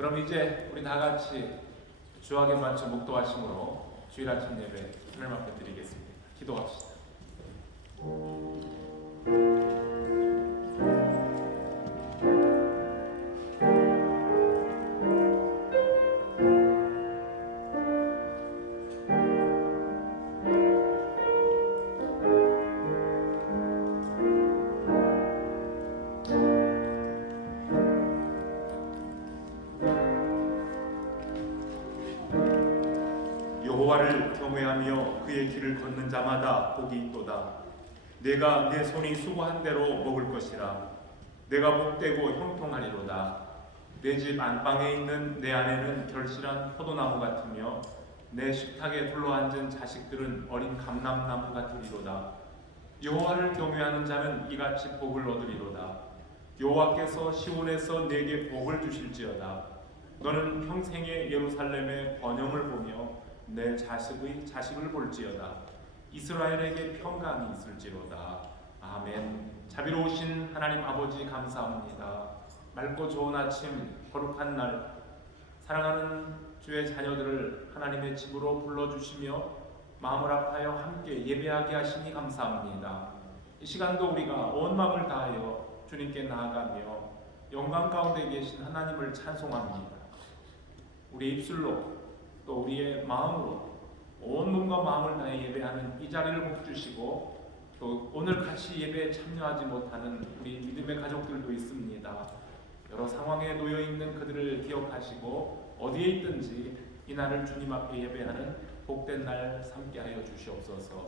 그럼 이제 우리 다 같이 주악에 맞춰 묵도하심으로 주일 아침 예배 하나님 앞에 드리겠습니다. 기도합시다. 여호와를 경외하며 그의 길을 걷는 자마다 복이 있도다. 내가 내 손이 수고한 대로 먹을 것이라. 내가 복되고 형통하리로다. 내 집 안방에 있는 내 아내는 결실한 포도나무 같으며 내 식탁에 둘러앉은 자식들은 어린 감람나무 같으리로다. 여호와를 경외하는 자는 이같이 복을 얻으리로다. 여호와께서 시온에서 내게 복을 주실지어다. 너는 평생에 예루살렘의 번영을 보며 내 자식의 자식을 볼지어다. 이스라엘에게 평강이 있을지로다. 아멘. 자비로우신 하나님 아버지 감사합니다. 맑고 좋은 아침 거룩한 날 사랑하는 주의 자녀들을 하나님의 집으로 불러주시며 마음을 아파여 함께 예배하게 하시니 감사합니다. 이 시간도 우리가 온 마음을 다하여 주님께 나아가며 영광 가운데 계신 하나님을 찬송합니다. 우리 입술로 또 우리의 마음으로 온 몸과 마음을 다해 예배하는 이 자리를 복 주시고 또 오늘 같이 예배에 참여하지 못하는 우리 믿음의 가족들도 있습니다. 여러 상황에 놓여 있는 그들을 기억하시고 어디에 있든지 이 날을 주님 앞에 예배하는 복된 날 삼게 하여 주시옵소서.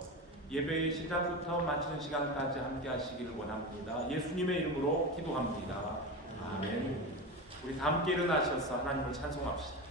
예배의 시작부터 마치는 시간까지 함께 하시기를 원합니다. 예수님의 이름으로 기도합니다. 아멘. 우리 다 함께 일어나셔서 하나님을 찬송합시다.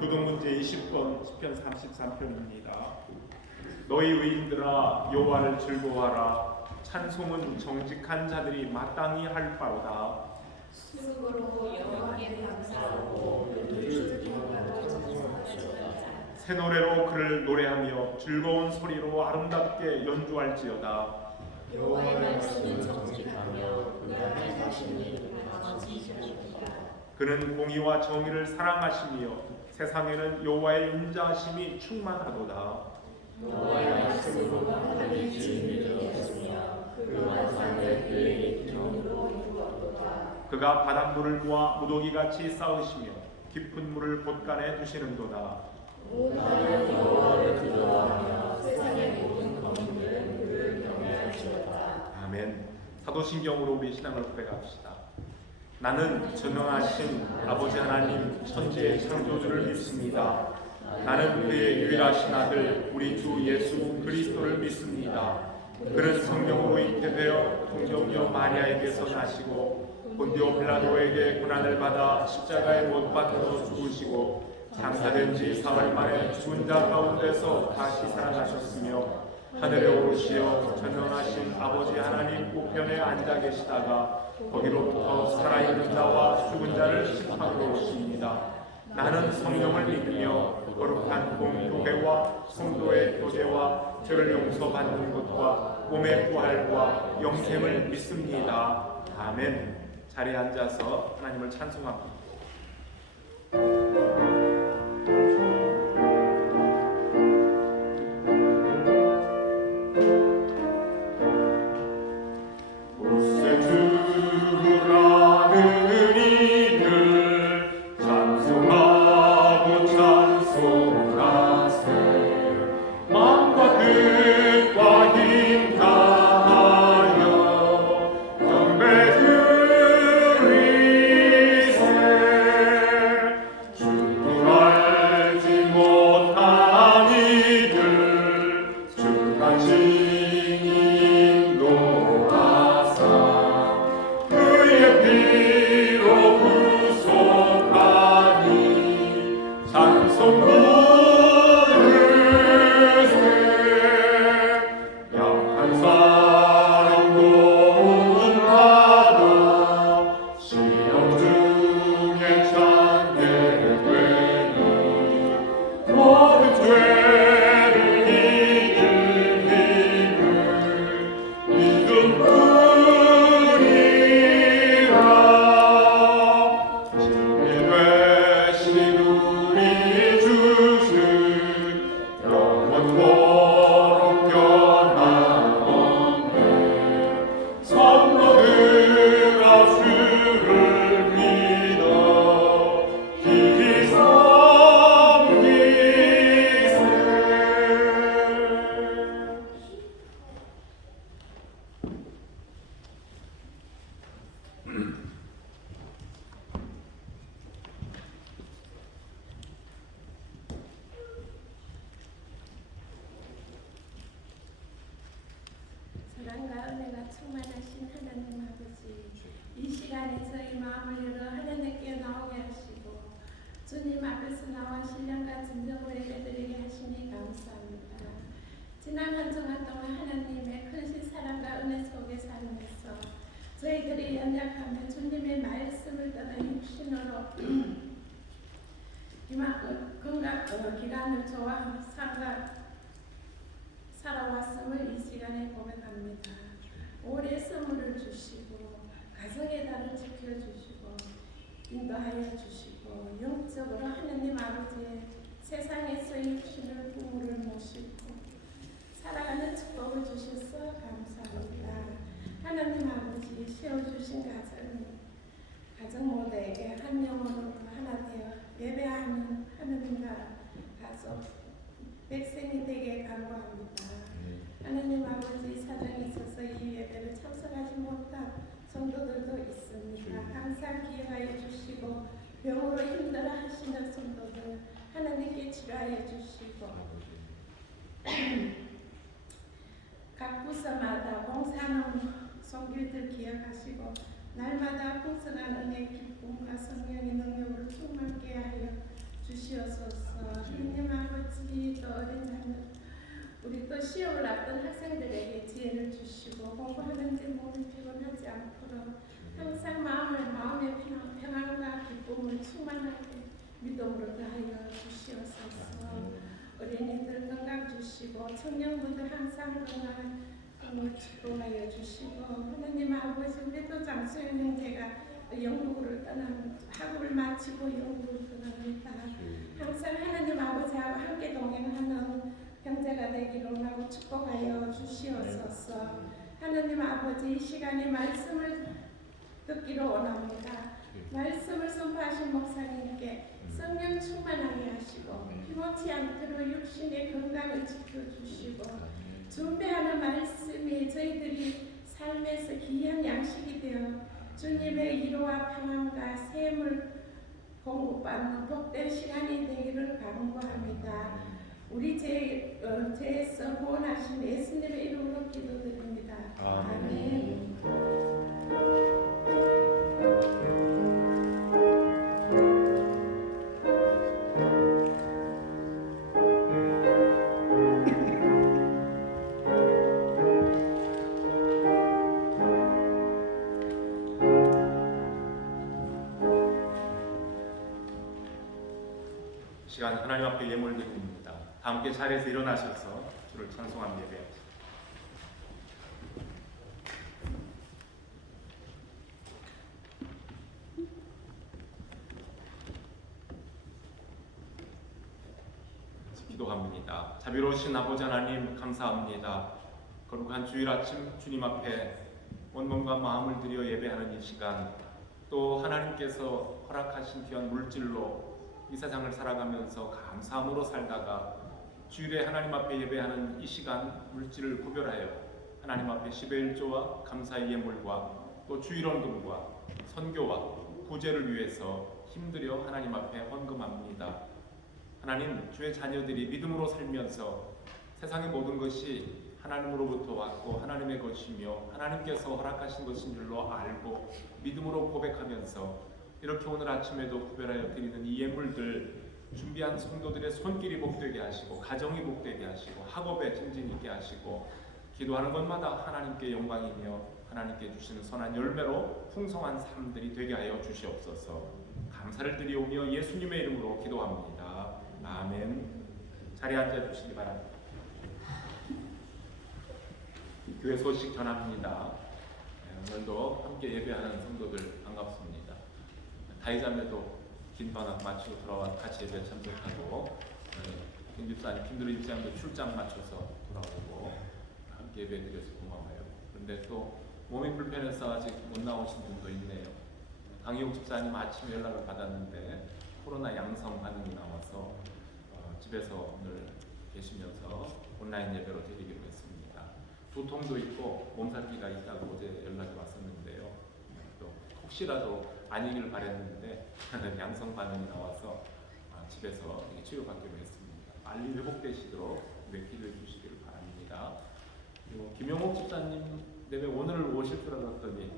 교독 문제 20번 시편 33편입니다. 너희 의인들아 여호와를 즐거워하라. 찬송은 정직한 자들이 마땅히 할 바로다. 수고로 여호와께 감사하고 그를 기뻐하고 찬송하시도다. 새 노래로 그를 노래하며 즐거운 소리로 아름답게 연주할지어다. 여호와의 말씀은 정직하며 그가 행하시니 강지시리로다. 그는 공의와 정의를 사랑하시며 세상에는 여호와의 인자하심이 충만하도다. 여호와의 말씀으로 하늘이 주님이 되었으며 그 완산을 그의 기능으로 이루었도다. 그가 바닷물을 모아 무더기같이 쌓으시며 깊은 물을 곳간에 두시는도다. 나는 여호와를 두려워하며 세상의 모든 거민들은 그를 경외할지어다. 아멘. 사도신경으로 우리 신앙을 고백합시다. 나는 전능하신 아버지 하나님 천지의 창조주를 믿습니다. 나는 그의 유일하신 아들 우리 주 예수 그리스도를 믿습니다. 그는 성령으로 잉태되어 동정녀 마리아에게서 나시고 본디오 빌라도에게 고난을 받아 십자가에 못 박혀 죽으시고 장사된 지 사흘 만에 죽은 자 가운데서 다시 살아나셨으며 하늘에 오르시어 전능하신 아버지 하나님 우편에 앉아 계시다가 거기로부터 살아있는 자와 죽은 자를 심판하러 오십니다. 나는 성령을 믿으며 거룩한 공교회와 성도의 교제와 죄를 용서받는 것과 몸의 부활과 영생을 믿습니다. 아멘. 자리에 앉아서 하나님을 찬송합니다. 사랑과 은혜가 충만하신 하나님 아버지, 이 시간에 저희 마음을 열어 하나님께 나오게 하시고 주님 앞에서 나와 신령과 진정으로 예배드리게 하시니 감사합니다. 지난 한 주간 동안 하나님의 큰신 사랑과 은혜 속에 살면서 저희들이 연약하며 주님의 말씀을 따라 육신으로 기간을 좋아 살아왔음을 이 시간에 고백합니다. 오래 선물을 주시고 가정의 달을 지켜주시고 인도하여 주시고 영적으로 하나님 아버지의 세상에서 육신을 부모를 모시고 살아가는 축복을 주셔서 감사합니다. 하나님 아버지 세워주신 가정 모두에게 한 영혼으로 하나 되어 예배하는 하나님과 가족 백성이 되게 간구합니다. 하나님 아버지 사정에 있어서 이 예배를 참석하지 못한 성도들도 있습니다. 항상 기억하여 주시고 병으로 힘들어 하시는 성도들 하나님께 치료하여 주시고 손길들 기억하시고 날마다 풍성한 은혜 기쁨과 성령의 능력으로 충만케 하여 주시옵소서. 하나님 아버지, 또 어린 자녀 우리 또 시험을 앞둔 학생들에게 지혜를 주시고 공부하는데 몸이 피곤하지 않도록 항상 마음의 평안과 기쁨을 충만하게 믿음으로 더하여 주시옵소서. 어린이들 건강 주시고 청년분들 항상 건강한 꿈을 축복하여 주시고 하나님 아버지, 우리 또 장수현 형제가 영국으로 학업을 마치고 영국으로 떠납니다. 항상 하나님 아버지하고 함께 동행하는 형제가 되기를 원하고 축복하여 주시옵소서. 하나님 아버지, 이 시간에 말씀을 듣기를 원합니다. 말씀을 선포하신 목사님께 성령 충만하게 하시고 피곤치 않도록 육신의 건강을 지켜주시고 준비하는 말씀이 저희들이 삶에서 귀한 양식이 되어 주님의 위로와 평안과 샘을 공급받는 복된 시간이 되기를 간구합니다. 우리 죄에서 구원하신 예수님의 이름으로 기도드립니다. 아멘. 시간 하나님 앞에 예물 드립니다. 다 함께 자리에서 일어나셔서 주를 찬송하며 예배합니다. 기도합니다. 자비로우신 아버지 하나님, 감사합니다. 거룩한 주일 아침 주님 앞에 온몸과 마음을 들여 예배하는 이 시간, 또 하나님께서 허락하신 귀한 물질로 이 세상을 살아가면서 감사함으로 살다가 주일에 하나님 앞에 예배하는 이 시간 물질을 구별하여 하나님 앞에 10의 1조와 감사의 예물과 또 주일헌금과 선교와 구제를 위해서 힘들여 하나님 앞에 헌금합니다. 하나님, 주의 자녀들이 믿음으로 살면서 세상의 모든 것이 하나님으로부터 왔고 하나님의 것이며 하나님께서 허락하신 것인 줄로 알고 믿음으로 고백하면서 이렇게 오늘 아침에도 구별하여 드리는 이 예물들 준비한 성도들의 손길이 복되게 하시고 가정이 복되게 하시고 학업에 증진 있게 하시고 기도하는 것마다 하나님께 영광이며 하나님께 주시는 선한 열매로 풍성한 삶들이 되게 하여 주시옵소서. 감사를 드리오며 예수님의 이름으로 기도합니다. 아멘. 자리에 앉아주시기 바랍니다. 교회 소식 전합니다. 오늘도 함께 예배하는 성도들 반갑습니다. 다이자매도 긴 방학 마치고 돌아와 같이 예배 참석하고 김들우 집사님도 출장 마쳐서 돌아오고 함께 예배 드려서 고마워요. 그런데 또 몸이 불편해서 아직 못 나오신 분도 있네요. 강희용 집사님 아침에 연락을 받았는데 코로나 양성 반응이 나와서 집에서 오늘 계시면서 온라인 예배로 드리기로 했습니다. 두통도 있고 몸살기가 있다고 어제 연락이 왔었는데요. 또 혹시라도 아니길 바랬는데 양성 반응이 나와서 집에서 치료받기로 했습니다. 빨리 회복되시도록 기도해 주시기를 바랍니다. 그리고 김용옥 집사님 왜 오늘 오실 줄 알았더니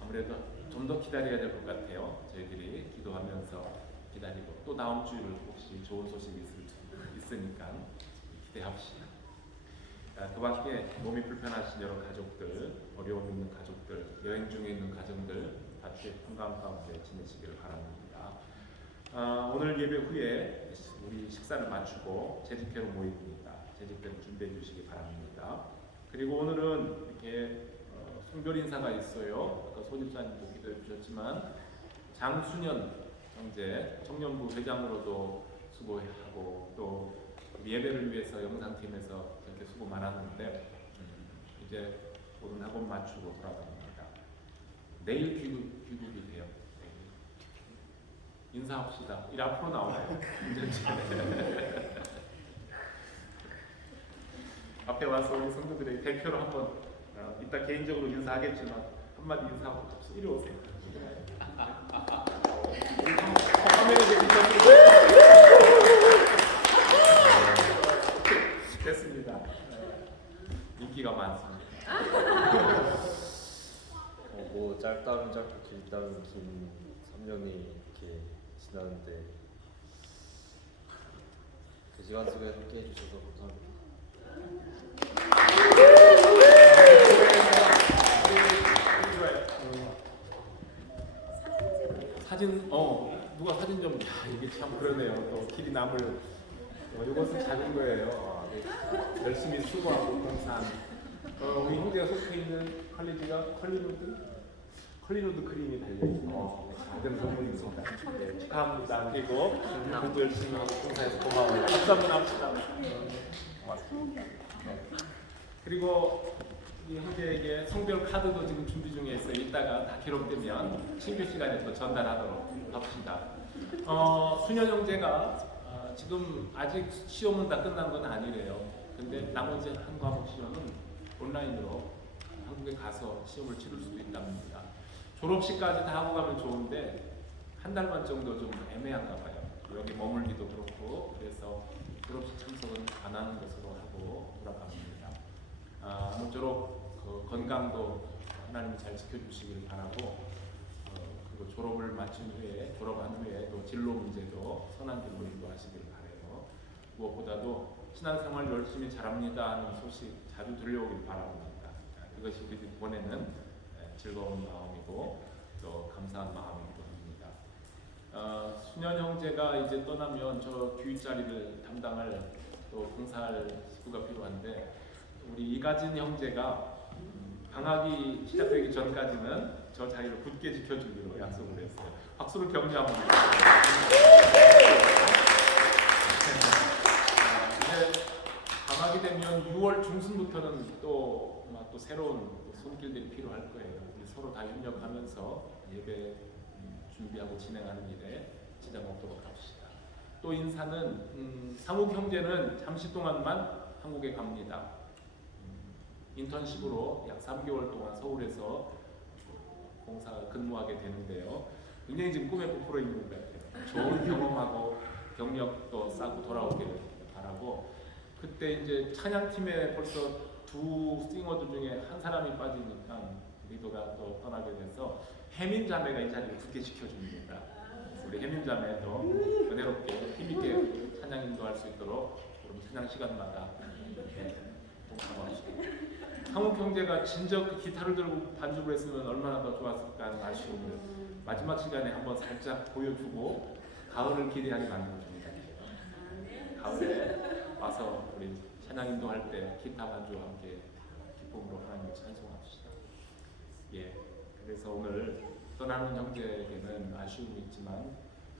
아무래도 좀 더 기다려야 될 것 같아요. 저희들이 기도하면서 기다리고 또 다음 주일 혹시 좋은 소식이 있으니까 기대합시다. 그 밖에 몸이 불편하신 여러 가족들, 어려움 있는 가족들, 여행 중에 있는 가정들 같이 건강 가운데 지내시기를 바랍니다. 오늘 예배 후에 우리 식사를 마치고 재직회로 모입니다. 재직회를 준비해 주시기 바랍니다. 그리고 오늘은 이렇게 송별 인사가 있어요. 아까 소집사님도 기도해 주셨지만 장순현 형제 청년부 회장으로도 수고하고 또 예배를 위해서 영상팀에서 이렇게 수고 많았는데 이제 모든 학원 마치고 돌아갑니다. 내일 귀국이 돼요. 인사합시다. 일 앞으로 나오나요? 앞에 와서 우리 성도들의 대표로 한번 이따 개인적으로 인사하겠지만 한마디 인사하고 갑시다. 이리 오세요. 됐습니다. 인기가 많습니다. 뭐 짧다면 짧고 길다면 긴 3년이 이렇게 지나는데 그 시간 속에 함께 해주셔서 감사합니다. 사진 누가 사진 좀 이게 참 그러네요. 또 길이 남을 이것은 작은 거예요. 열심히 수고하고 봉사한 우리 형제가 속해 있는 컬리지가 컬리누드 크림이 달려있어요. 작은 선물입니다. 네, 축하합니다. 그리고 공부 열심히 하고 봉사해서 고마워요. 박수 한번 합시다. 고맙습니다. 네. 그리고 이 형제에게 성별 카드도 지금 준비 중에 있어요. 이따가 다 기록되면 친교 시간에 또 전달하도록 합시다. 수년 형제가 지금 아직 시험은 다 끝난 건 아니래요. 근데 나머지 한 과목 시험은 온라인으로 한국에 가서 시험을 치를 수도 있답니다. 졸업식까지 다 하고 가면 좋은데 한 달만 정도 좀 애매한가 봐요. 여기 머물기도 그렇고 그래서 졸업식 참석은 안 하는 것으로 하고 돌아갑니다. 아무쪼록 그 건강도 하나님 잘 지켜주시길 바라고 그리고 졸업을 마친 후에 졸업한 후에 또 진로 문제도 선한 진로 인도하시길 바라요. 무엇보다도 신앙생활 열심히 잘합니다 하는 소식 자주 들려오길 바랍니다. 그것이 우리들이 보내는 즐거운 마음이고 또 감사한 마음이기도 합니다. 수년 형제가 이제 떠나면 저 뒷자리를 담당할 또 봉사할 식구가 필요한데 우리 이가진 형제가 방학이 시작되기 전까지는 저 자리를 굳게 지켜주기로 약속을 했어요. 박수로 격려합니다. 이제 방학이 되면 6월 중순부터는 또 새로운 손길들이 필요할 거예요. 우리 서로 다 협력하면서 예배 준비하고 진행하는 일에 지장 없도록 합시다. 또 인사는 상욱 형제는 잠시 동안만 한국에 갑니다. 인턴십으로 약 3개월 동안 서울에서 봉사 근무하게 되는데요. 굉장히 지금 꿈에 부풀어 있는 것 같아요. 좋은 경험하고 경력도 쌓고 돌아오길 바라고 그때 이제 찬양팀에 벌써 두 싱어들 중에 한 사람이 빠지니까 리더가 또 떠나게 돼서 혜민 자매가 이 자리를 굳게 지켜줍니다. 우리 혜민 자매도 은혜롭게 힘있게 찬양 인도할 수 있도록 여러분 찬양 시간마다 봉사합시다. 상욱 형제가 진짜 그 기타를 들고 반주를 했으면 얼마나 더 좋았을까 하는 아쉬움을 마지막 시간에 한번 살짝 보여주고 가을을 기대하게 만들어줍니다. 가을에 와서 우리 찬양 인도할 때 기타 반주와 함께 기쁨으로 하나님을 찬송합시다. 예, 그래서 오늘 떠나는 형제에게는 아쉬움이 있지만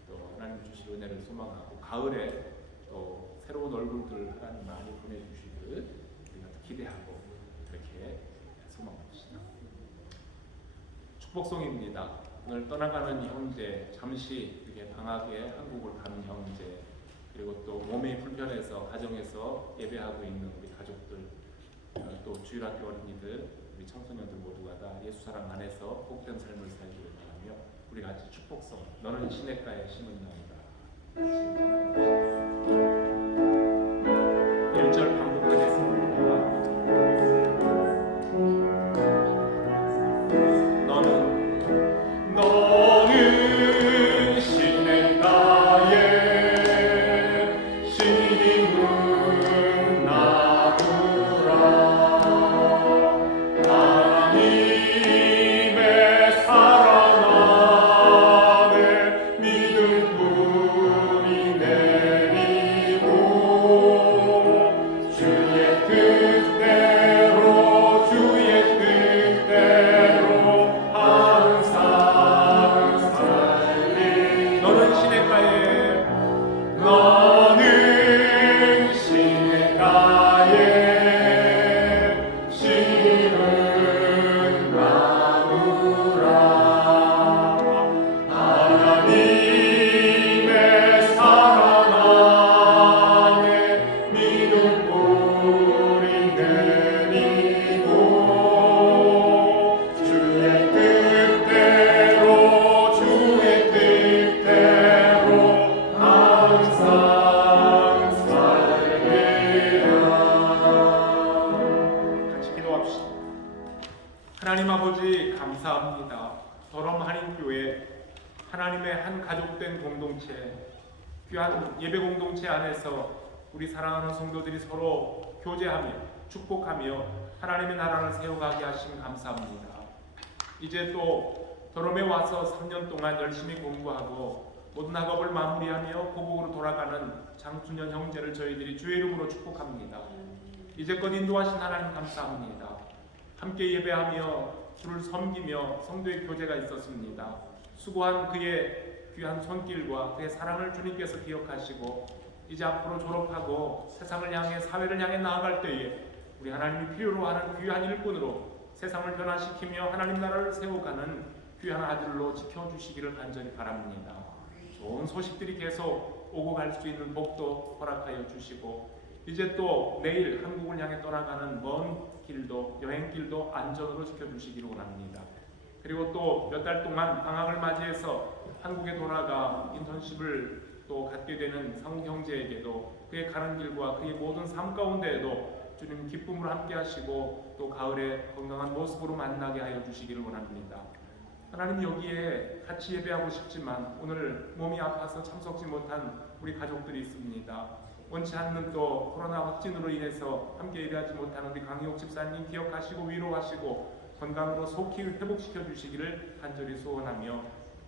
또 하나님 주실 은혜를 소망하고 가을에 또 새로운 얼굴들 하나님 많이 보내주시기를 우리가 기대하고 그렇게 소망합시다. 축복송입니다. 오늘 떠나가는 형제, 잠시 이렇게 방학에 한국을 가는 형제, 그리고 또 몸이 불편해서 가정에서 예배하고 있는 우리 가족들, 또 주일학교 어린이들, 우리 청소년들 모두가 다 예수 사랑 안에서 복된 삶을 살기를 바라며 우리 같이 축복송 너는 시냇가에 심은 나무다 1절 반복하겠습니다. 너는 시냇가에 심은 나무라 하나님의 사랑 안에 믿음 뿌리 내리고 주 하나님 아버지 감사합니다. 더럼 한인교회 하나님의 한 가족된 공동체, 귀한 예배 공동체 안에서 우리 사랑하는 성도들이 서로 교제하며 축복하며 하나님의 나라를 세워가게 하심 감사합니다. 이제 또 더럼에 와서 3년 동안 열심히 공부하고 모든 학업을 마무리하며 고국으로 돌아가는 장순현 형제를 저희들이 주의 이름으로 축복합니다. 이제껏 인도하신 하나님 감사합니다. 함께 예배하며 주를 섬기며 성도의 교제가 있었습니다. 수고한 그의 귀한 손길과 그의 사랑을 주님께서 기억하시고 이제 앞으로 졸업하고 세상을 향해 사회를 향해 나아갈 때에 우리 하나님이 필요로 하는 귀한 일꾼으로 세상을 변화시키며 하나님 나라를 세워가는 귀한 아들로 지켜주시기를 간절히 바랍니다. 좋은 소식들이 계속 오고 갈 수 있는 복도 허락하여 주시고 이제 또 내일 한국을 향해 떠나가는 먼 길도 여행길도 안전으로 지켜주시기를 원합니다. 그리고 또 몇 달 동안 방학을 맞이해서 한국에 돌아가 인턴십을 또 갖게 되는 상우 형제에게도 그의 가는 길과 그의 모든 삶 가운데에도 주님 기쁨으로 함께 하시고 또 가을에 건강한 모습으로 만나게 하여 주시기를 원합니다. 하나님 여기에 같이 예배하고 싶지만 오늘 몸이 아파서 참석지 못한 우리 가족들이 있습니다. 원치 않는 또 코로나 확진으로 인해서 함께 예배하지 못하는 우리 강희옥 집사님 기억하시고 위로하시고 건강으로 속히 회복시켜 주시기를 간절히 소원하며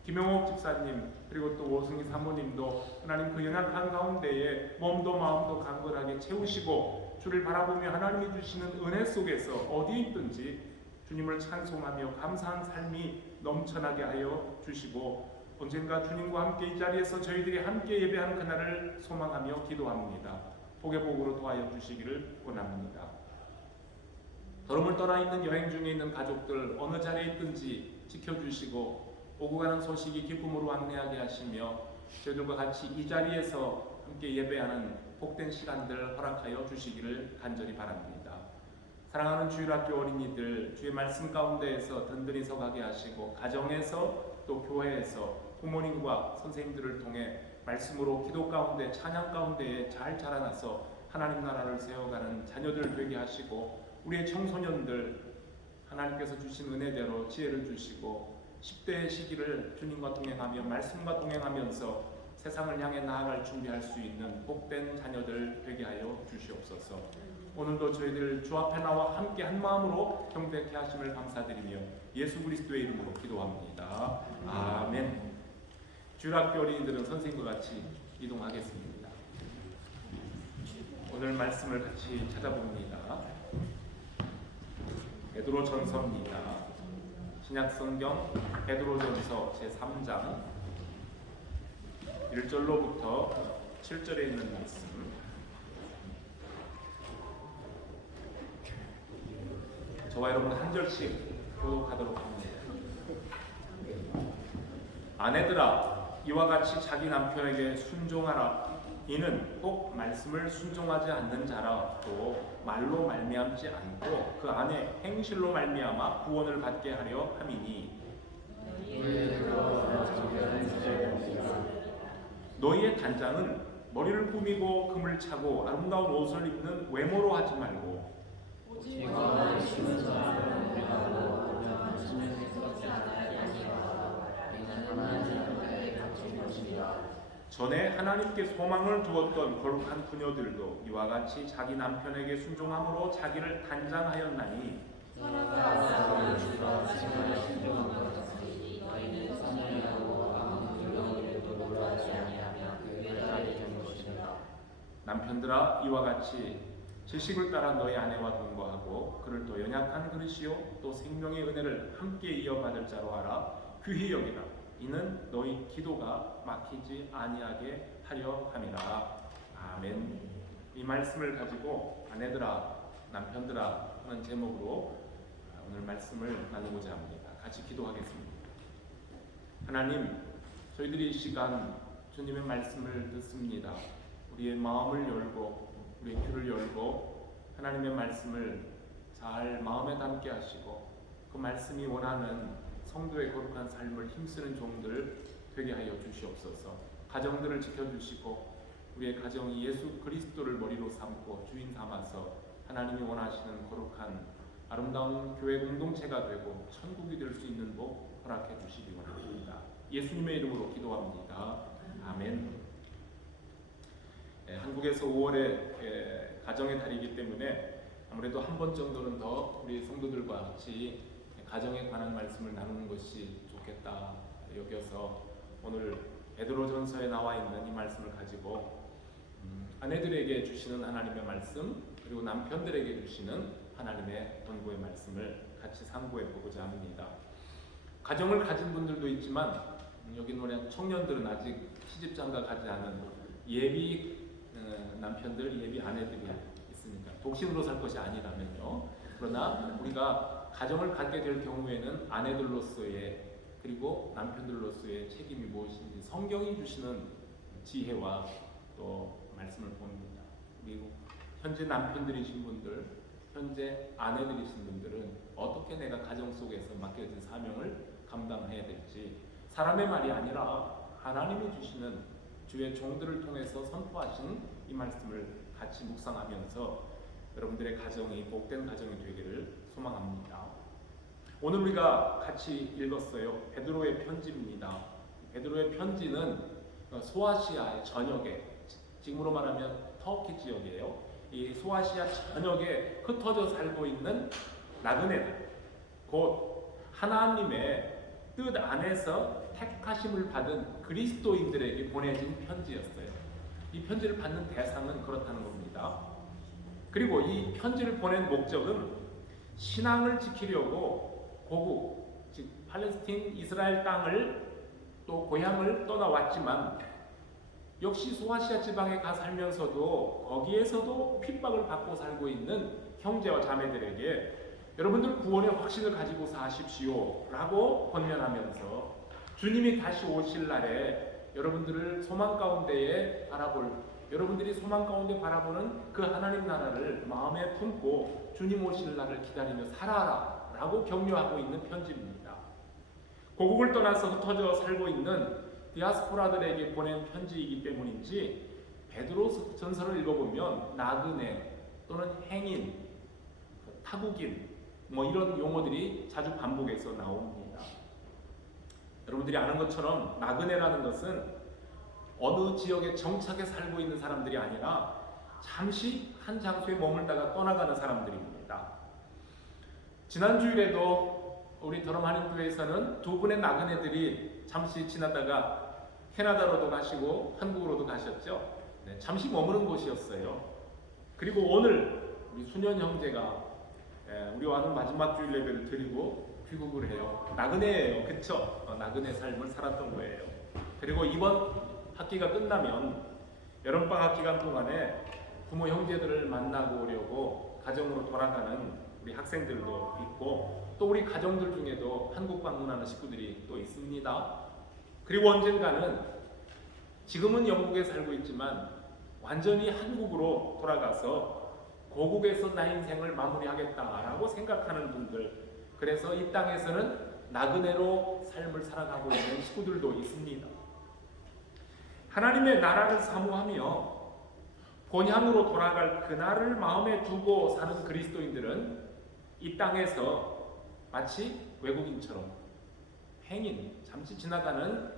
김영옥 집사님 그리고 또 오승희 사모님도 하나님 그 연약한 가운데에 몸도 마음도 강건하게 채우시고 주를 바라보며 하나님이 주시는 은혜 속에서 어디에 있든지 주님을 찬송하며 감사한 삶이 넘쳐나게 하여 주시고 언젠가 주님과 함께 이 자리에서 저희들이 함께 예배하는 그날을 소망하며 기도합니다. 복의 복으로 도와여 주시기를 원합니다. 더럼을 떠나 있는 여행 중에 있는 가족들 어느 자리에 있든지 지켜주시고 오고 가는 소식이 기쁨으로 안내하게 하시며 저희들과 같이 이 자리에서 함께 예배하는 복된 시간들 허락하여 주시기를 간절히 바랍니다. 사랑하는 주일학교 어린이들 주의 말씀 가운데에서 든든히 서가게 하시고 가정에서 또 교회에서 부모님과 선생님들을 통해 말씀으로 기도 가운데 찬양 가운데에 잘 자라나서 하나님 나라를 세워가는 자녀들 되게 하시고 우리의 청소년들 하나님께서 주신 은혜대로 지혜를 주시고 10대의 시기를 주님과 동행하며 말씀과 동행하면서 세상을 향해 나아갈 준비할 수 있는 복된 자녀들 되게 하여 주시옵소서. 오늘도 저희들 주 앞에 나와 함께 한 마음으로 경배케 하심을 감사드리며 예수 그리스도의 이름으로 기도합니다. 아멘. 주일학교 어린이들은 선생님과 같이 이동하겠습니다. 오늘 말씀을 같이 찾아봅니다. 베드로 전서입니다. 신약성경 베드로 전서 제3장 1절로부터 7절에 있는 말씀 저와 여러분 한 절씩 교독하도록 합니다. 아내들아 이와 같이 자기 남편에게 순종하라. 이는 꼭 말씀을 순종하지 않는 자라. 또 말로 말미암지 않고 그 안에 행실로 말미암아 구원을 받게 하려 함이니 너희의 단장은 머리를 꾸미고 금을 차고 아름다운 옷을 입는 외모로 하지 말고 전에 하나님께 소망을 두었던 거룩한 부녀들도 이와 같이 자기 남편에게 순종함으로 자기를 단장하였나니 남편들아 이와 같이 지식을 따라 너희 아내와 동거하고 그를 또 연약한 그릇이요 또 생명의 은혜를 함께 이어받을 자로 알아 귀히 여기라. 이는 너희 기도가 막히지 아니하게 하려 함이라. 아멘. 이 말씀을 가지고 아내들아 남편들아 하는 제목으로 오늘 말씀을 나누고자 합니다. 같이 기도하겠습니다. 하나님, 저희들이 이 시간 주님의 말씀을 듣습니다. 우리의 마음을 열고 우리의 귀를 열고 하나님의 말씀을 잘 마음에 담게 하시고 그 말씀이 원하는 성도의 거룩한 삶을 힘쓰는 종들 되게 하여 주시옵소서. 가정들을 지켜주시고 우리의 가정이 예수 그리스도를 머리로 삼고 주인 삼아서 하나님이 원하시는 거룩한 아름다운 교회 공동체가 되고 천국이 될 수 있는 복 허락해 주시기 바랍니다. 예수님의 이름으로 기도합니다. 아멘. 한국에서 5월에 가정의 달이기 때문에 아무래도 한 번 정도는 더 우리 성도들과 같이 가정에 관한 말씀을 나누는 것이 좋겠다 여겨서 오늘 베드로전서에 나와 있는 이 말씀을 가지고 아내들에게 주시는 하나님의 말씀 그리고 남편들에게 주시는 하나님의 권고의 말씀을 같이 상고해 보고자 합니다. 가정을 가진 분들도 있지만 여기 노래 청년들은 아직 시집장가 가지 않은 예비 남편들, 예비 아내들이 있으니까 독신으로 살 것이 아니라면요. 그러나 우리가 가정을 갖게 될 경우에는 아내들로서의 그리고 남편들로서의 책임이 무엇인지 성경이 주시는 지혜와 또 말씀을 봅니다. 그리고 현재 남편들이신 분들, 현재 아내들이신 분들은 어떻게 내가 가정 속에서 맡겨진 사명을 감당해야 될지 사람의 말이 아니라 하나님이 주시는 주의 종들을 통해서 선포하신 이 말씀을 같이 묵상하면서 여러분들의 가정이 복된 가정이 되기를 소망합니다. 오늘 우리가 같이 읽었어요. 베드로의 편지입니다. 베드로의 편지는 소아시아의 전역에 지금으로 말하면 터키 지역이에요. 이 소아시아 전역에 흩어져 살고 있는 나그네들, 곧 하나님의 뜻 안에서 택하심을 받은 그리스도인들에게 보내진 편지였어요. 이 편지를 받는 대상은 그렇다는 겁니다. 그리고 이 편지를 보낸 목적은 신앙을 지키려고 고국, 즉 팔레스틴 이스라엘 땅을 또 고향을 떠나왔지만 역시 소아시아 지방에 가 살면서도 거기에서도 핍박을 받고 살고 있는 형제와 자매들에게 여러분들 구원의 확신을 가지고 사십시오 라고 권면하면서 주님이 다시 오실 날에 여러분들을 소망 가운데에 여러분들이 소망 가운데 바라보는 그 하나님 나라를 마음에 품고 주님 오실 날을 기다리며 살아라 라고 격려하고 있는 편지입니다. 고국을 떠나서 흩어져 살고 있는 디아스포라들에게 보낸 편지이기 때문인지 베드로 전서를 읽어보면 나그네 또는 행인, 타국인 이런 용어들이 자주 반복해서 나옵니다. 여러분들이 아는 것처럼 나그네라는 것은 어느 지역에 정착해 살고 있는 사람들이 아니라 잠시 한 장소에 머물다가 떠나가는 사람들입니다. 지난 주일에도 우리 더럼 한인교회에서는 두 분의 나그네들이 잠시 지나다가 캐나다로도 가시고 한국으로도 가셨죠. 네, 잠시 머무는 곳이었어요. 그리고 오늘 우리 순현 형제가 우리와는 마지막 주일 예배를 드리고 귀국을 해요. 나그네예요. 그쵸? 나그네 삶을 살았던 거예요. 그리고 이번 학기가 끝나면 여름방학 기간 동안에 부모 형제들을 만나고 오려고 가정으로 돌아가는 우리 학생들도 있고 또 우리 가정들 중에도 한국 방문하는 식구들이 또 있습니다. 그리고 언젠가는 지금은 영국에 살고 있지만 완전히 한국으로 돌아가서 고국에서 나 인생을 마무리하겠다라고 생각하는 분들, 그래서 이 땅에서는 나그네로 삶을 살아가고 있는 식구들도 있습니다. 하나님의 나라를 사모하며 본향으로 돌아갈 그날을 마음에 두고 사는 그리스도인들은 이 땅에서 마치 외국인처럼 행인, 잠시 지나가는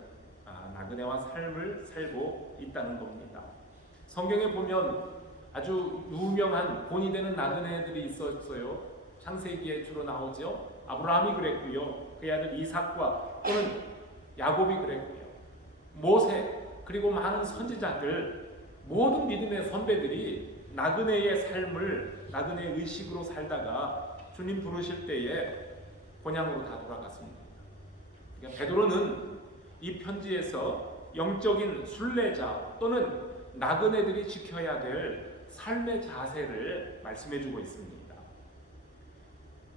나그네와 삶을 살고 있다는 겁니다. 성경에 보면 아주 유명한 본이 되는 나그네들이 있었어요. 창세기에 주로 나오죠. 아브라함이 그랬고요. 그의 아들 이삭과 또는 야곱이 그랬고요. 모세 그리고 많은 선지자들 모든 믿음의 선배들이 나그네의 삶을 나그네의 의식으로 살다가 주님 부르실 때에 본향으로 다 돌아갔습니다. 그러니까 베드로는 이 편지에서 영적인 순례자 또는 나그네들이 지켜야 될 삶의 자세를 말씀해주고 있습니다.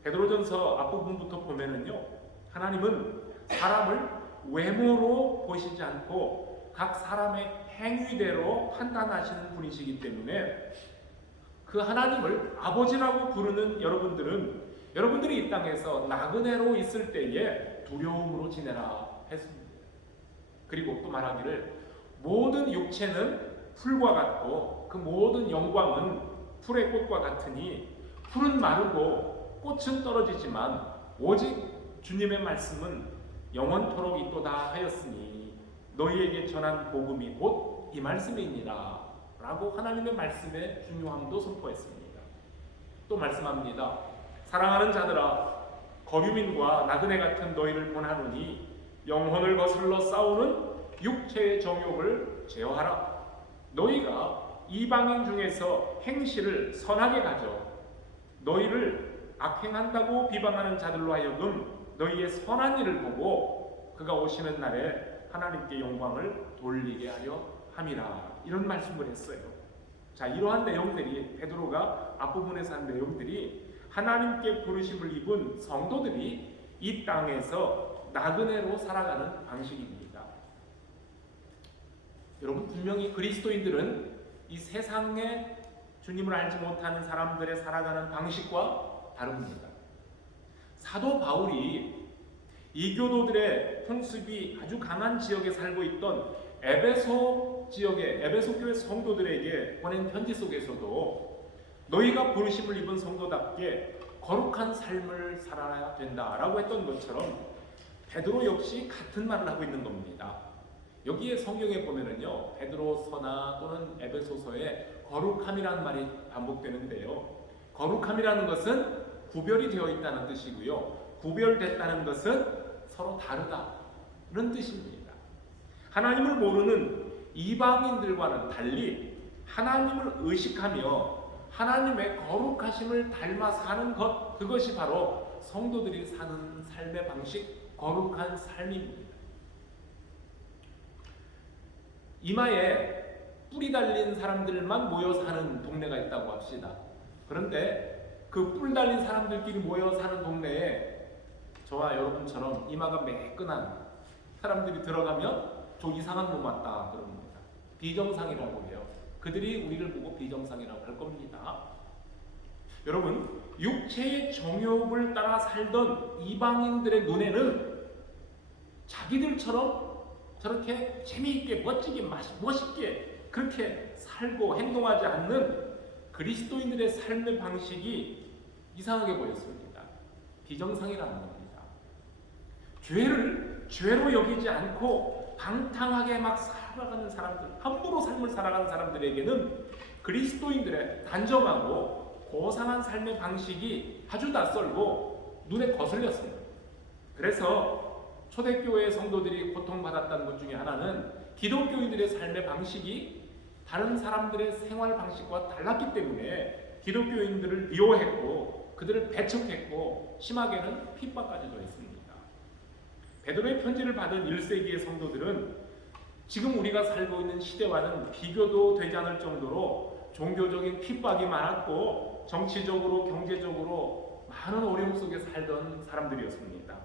베드로전서 앞부분부터 보면은요, 하나님은 사람을 외모로 보시지 않고 각 사람의 행위대로 판단하시는 분이시기 때문에 그 하나님을 아버지라고 부르는 여러분들이 이 땅에서 나그네로 있을 때에 두려움으로 지내라 했습니다. 그리고 또 말하기를 모든 육체는 풀과 같고 그 모든 영광은 풀의 꽃과 같으니 풀은 마르고 꽃은 떨어지지만 오직 주님의 말씀은 영원토록 있도다 하였으니 너희에게 전한 복음이 곧 이 말씀이니라 라고 하나님의 말씀의 중요함도 선포했습니다. 또 말씀합니다. 사랑하는 자들아, 거류민과 나그네 같은 너희를 보내노니 영혼을 거슬러 싸우는 육체의 정욕을 제어하라. 너희가 이방인 중에서 행실을 선하게 가져 너희를 악행한다고 비방하는 자들로 하여금 너희의 선한 일을 보고 그가 오시는 날에 하나님께 영광을 돌리게 하려 함이라. 이런 말씀을 했어요. 자, 이러한 내용들이, 베드로가 앞부분에서 한 내용들이 하나님께 부르심을 입은 성도들이 이 땅에서 나그네로 살아가는 방식입니다. 여러분, 분명히 그리스도인들은 이 세상에 주님을 알지 못하는 사람들의 살아가는 방식과 다릅니다. 사도 바울이 이교도들의 풍습이 아주 강한 지역에 살고 있던 에베소 지역의 에베소 교회 성도들에게 보낸 편지 속에서도 너희가 부르심을 입은 성도답게 거룩한 삶을 살아야 된다라고 했던 것처럼 베드로 역시 같은 말을 하고 있는 겁니다. 여기에 성경에 보면은요, 베드로서나 또는 에베소서에 거룩함이라는 말이 반복되는데요. 거룩함이라는 것은 구별이 되어 있다는 뜻이고요. 구별됐다는 것은 서로 다르다는 뜻입니다. 하나님을 모르는 이방인들과는 달리 하나님을 의식하며 하나님의 거룩하심을 닮아 사는 것, 그것이 바로 성도들이 사는 삶의 방식, 거룩한 삶입니다. 이마에 뿔이 달린 사람들만 모여 사는 동네가 있다고 합시다. 그런데 그 뿔 달린 사람들끼리 모여 사는 동네에 저와 여러분처럼 이마가 매끈한 사람들이 들어가면 저 이상한 놈 왔다 그럽니다. 비정상이라고 해요. 그들이 우리를 보고 비정상이라고 할 겁니다. 여러분, 육체의 정욕을 따라 살던 이방인들의 눈에는 자기들처럼 저렇게 재미있게 멋지게 멋있게 그렇게 살고 행동하지 않는 그리스도인들의 삶의 방식이 이상하게 보였습니다. 비정상이라는 겁니다. 죄를 죄로 여기지 않고 방탕하게 막 살아가는 사람들, 함부로 삶을 살아가는 사람들에게는 그리스도인들의 단정하고 고상한 삶의 방식이 아주 낯설고 눈에 거슬렸습니다. 그래서 초대교회 성도들이 고통받았다는 것 중에 하나는 기독교인들의 삶의 방식이 다른 사람들의 생활 방식과 달랐기 때문에 기독교인들을 미워했고 그들을 배척했고 심하게는 핍박까지도 했습니다. 베드로의 편지를 받은 1세기의 성도들은 지금 우리가 살고 있는 시대와는 비교도 되지 않을 정도로 종교적인 핍박이 많았고 정치적으로 경제적으로 많은 어려움 속에 살던 사람들이었습니다.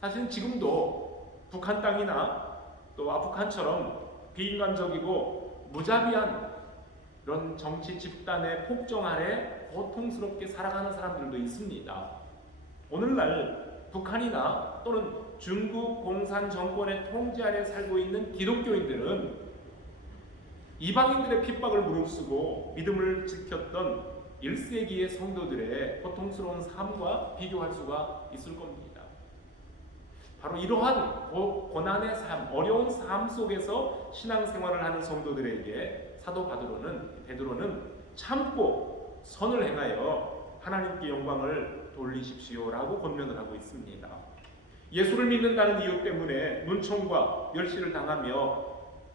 사실 지금도 북한 땅이나 또 아프간처럼 비인간적이고 무자비한 이런 정치 집단의 폭정 아래 고통스럽게 살아가는 사람들도 있습니다. 오늘날 북한이나 또는 중국 공산 정권의 통제 아래 살고 있는 기독교인들은 이방인들의 핍박을 무릅쓰고 믿음을 지켰던 1세기의 성도들의 고통스러운 삶과 비교할 수가 있을 겁니다. 바로 이러한 고난의 삶, 어려운 삶 속에서 신앙생활을 하는 성도들에게 사도 베드로는 참고 선을 행하여 하나님께 영광을 돌리십시오라고 권면을 하고 있습니다. 예수를 믿는다는 이유 때문에 눈총과 멸시를 당하며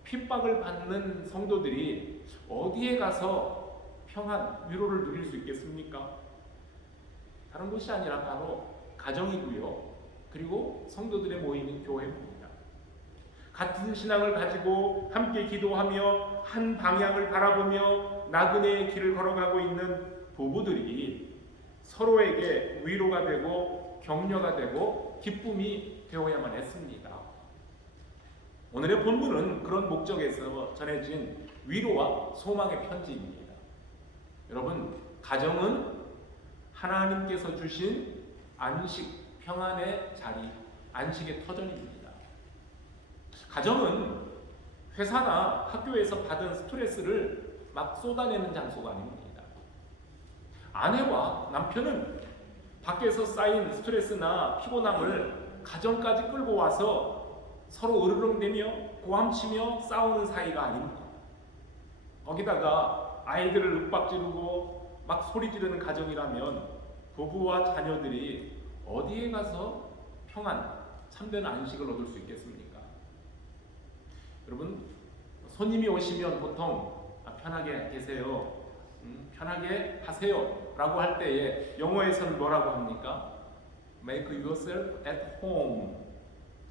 핍박을 받는 성도들이 어디에 가서 평안, 위로를 누릴 수 있겠습니까? 다른 곳이 아니라 바로 가정이고요. 그리고 성도들의 모임인 교회입니다. 같은 신앙을 가지고 함께 기도하며 한 방향을 바라보며 나그네의 길을 걸어가고 있는 부부들이 서로에게 위로가 되고 격려가 되고 기쁨이 되어야만 했습니다. 오늘의 본문은 그런 목적에서 전해진 위로와 소망의 편지입니다. 여러분, 가정은 하나님께서 주신 안식, 평안의 자리, 안식의 터전입니다. 가정은 회사나 학교에서 받은 스트레스를 막 쏟아내는 장소가 아닙니다. 아내와 남편은 밖에서 쌓인 스트레스나 피곤함을 가정까지 끌고 와서 서로 으르렁대며 고함치며 싸우는 사이가 아닙니다. 거기다가 아이들을 윽박지르고 막 소리 지르는 가정이라면 부부와 자녀들이 어디에 가서 평안, 참된 안식을 얻을 수 있겠습니까? 여러분, 손님이 오시면 보통 편하게 계세요, 편하게 하세요 라고 할 때에 영어에서는 뭐라고 합니까? Make yourself at home.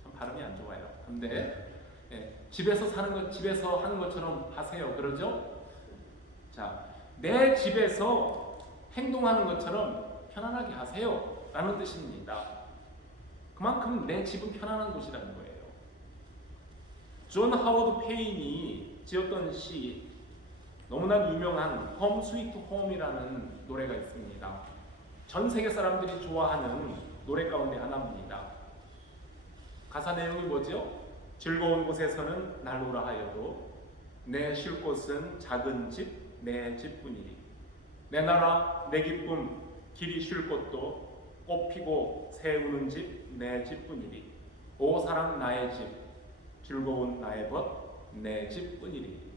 참 발음이 안 좋아요. 근데 집에서 집에서 하는 것처럼 하세요, 그러죠? 자, 내 집에서 행동하는 것처럼 편안하게 하세요 라는 뜻입니다. 그만큼 내 집은 편안한 곳이라는 거예요. 존 하워드 페인이 지었던 시, 너무나 유명한 홈 스위트 홈이라는 노래가 있습니다. 전 세계 사람들이 좋아하는 노래 가운데 하나입니다. 가사 내용이 뭐죠? 즐거운 곳에서는 날 오라 하여도 내 쉴 곳은 작은 집, 내 집뿐이리. 내 나라, 내 기쁨, 길이 쉴 곳도 꽃 피고 새 우는 집, 내 집뿐이리. 오 사랑 나의 집, 즐거운 나의 벗, 내 집뿐이리.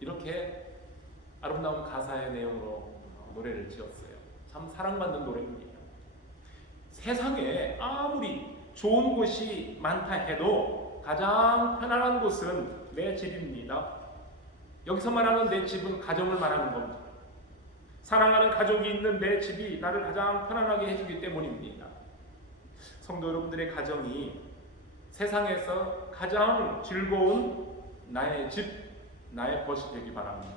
이렇게 아름다운 가사의 내용으로 노래를 지었어요. 참 사랑받는 노래입니다. 세상에 아무리 좋은 곳이 많다 해도 가장 편안한 곳은 내 집입니다. 여기서 말하는 내 집은 가정을 말하는 겁니다. 사랑하는 가족이 있는 내 집이 나를 가장 편안하게 해주기 때문입니다. 성도 여러분들의 가정이 세상에서 가장 즐거운 나의 집, 나의 벗이 되기 바랍니다.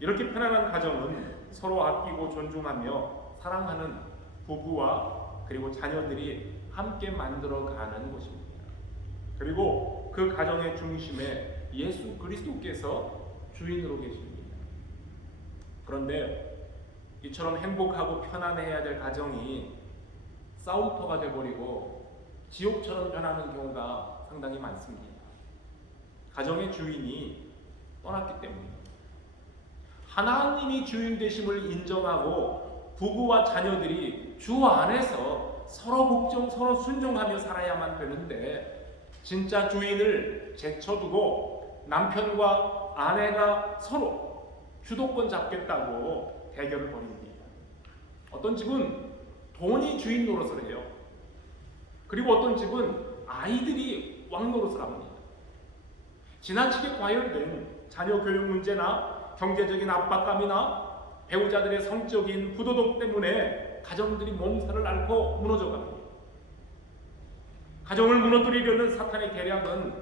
이렇게 편안한 가정은 서로 아끼고 존중하며 사랑하는 부부와 그리고 자녀들이 함께 만들어가는 곳입니다. 그리고 그 가정의 중심에 예수 그리스도께서 주인으로 계십니다. 그런데 이처럼 행복하고 편안해야 될 가정이 싸움터가 되어버리고 지옥처럼 변하는 경우가 상당히 많습니다. 가정의 주인이 떠났기 때문입니다. 하나님이 주인 되심을 인정하고 부부와 자녀들이 주 안에서 서로 복종, 서로 순종하며 살아야만 되는데 진짜 주인을 제쳐두고 남편과 아내가 서로 주도권 잡겠다고 대결을 벌입니다. 어떤 집은 돈이 주인 노릇을 해요. 그리고 어떤 집은 아이들이 왕 노릇을 합니다. 지나치게 과열된 자녀 교육 문제나 경제적인 압박감이나 배우자들의 성적인 부도덕 때문에 가정들이 몸살을 앓고 무너져갑니다. 가정을 무너뜨리려는 사탄의 계략은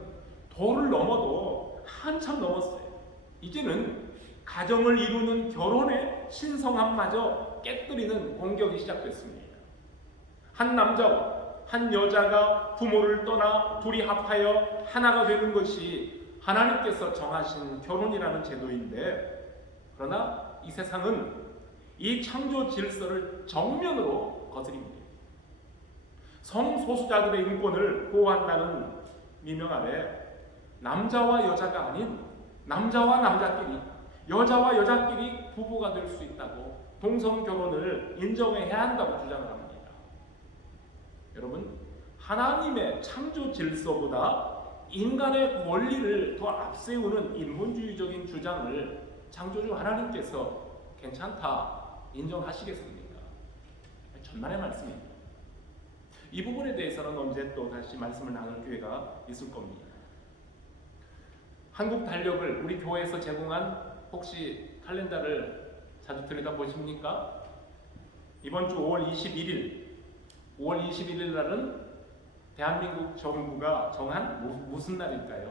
도를 넘어도 한참 넘었어요. 이제는 가정을 이루는 결혼의 신성함마저 깨뜨리는 공격이 시작됐습니다. 한 남자와 한 여자가 부모를 떠나 둘이 합하여 하나가 되는 것이 하나님께서 정하신 결혼이라는 제도인데, 그러나 이 세상은 이 창조 질서를 정면으로 거스립니다. 성소수자들의 인권을 보호한다는 미명 아래 남자와 여자가 아닌 남자와 남자끼리, 여자와 여자끼리 부부가 될 수 있다고 동성 결혼을 인정해야 한다고 주장을 합니다. 여러분, 하나님의 창조 질서보다 인간의 권리를 더 앞세우는 인본주의적인 주장을 창조주 하나님께서 괜찮다 인정하시겠습니까? 천만의 말씀입니다. 이 부분에 대해서는 언제 또 다시 말씀을 나눌 기회가 있을 겁니다. 한국 달력을 우리 교회에서 제공한 혹시 칼렌더를 자주 들여다보십니까? 이번 주 5월 21일 날은 대한민국 정부가 정한 무슨 날일까요?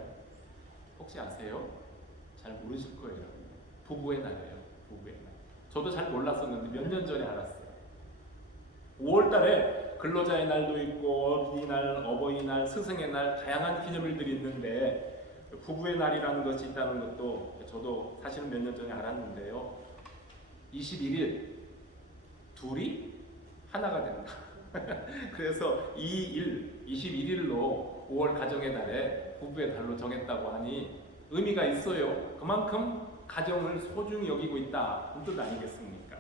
혹시 아세요? 잘 모르실 거예요. 부부의 날이에요. 부부의 날. 저도 잘 몰랐었는데 몇 년 전에 알았어요. 5월 달에 근로자의 날도 있고 어린이날, 어버이날, 스승의 날 다양한 기념일들이 있는데 부부의 날이라는 것이 있다는 것도 저도 사실은 몇 년 전에 알았는데요. 21일 둘이 하나가 된다. 그래서 21일로 5월 가정의 달에 부부의 달로 정했다고 하니 의미가 있어요. 그만큼 가정을 소중히 여기고 있다. 그 뜻 아니겠습니까?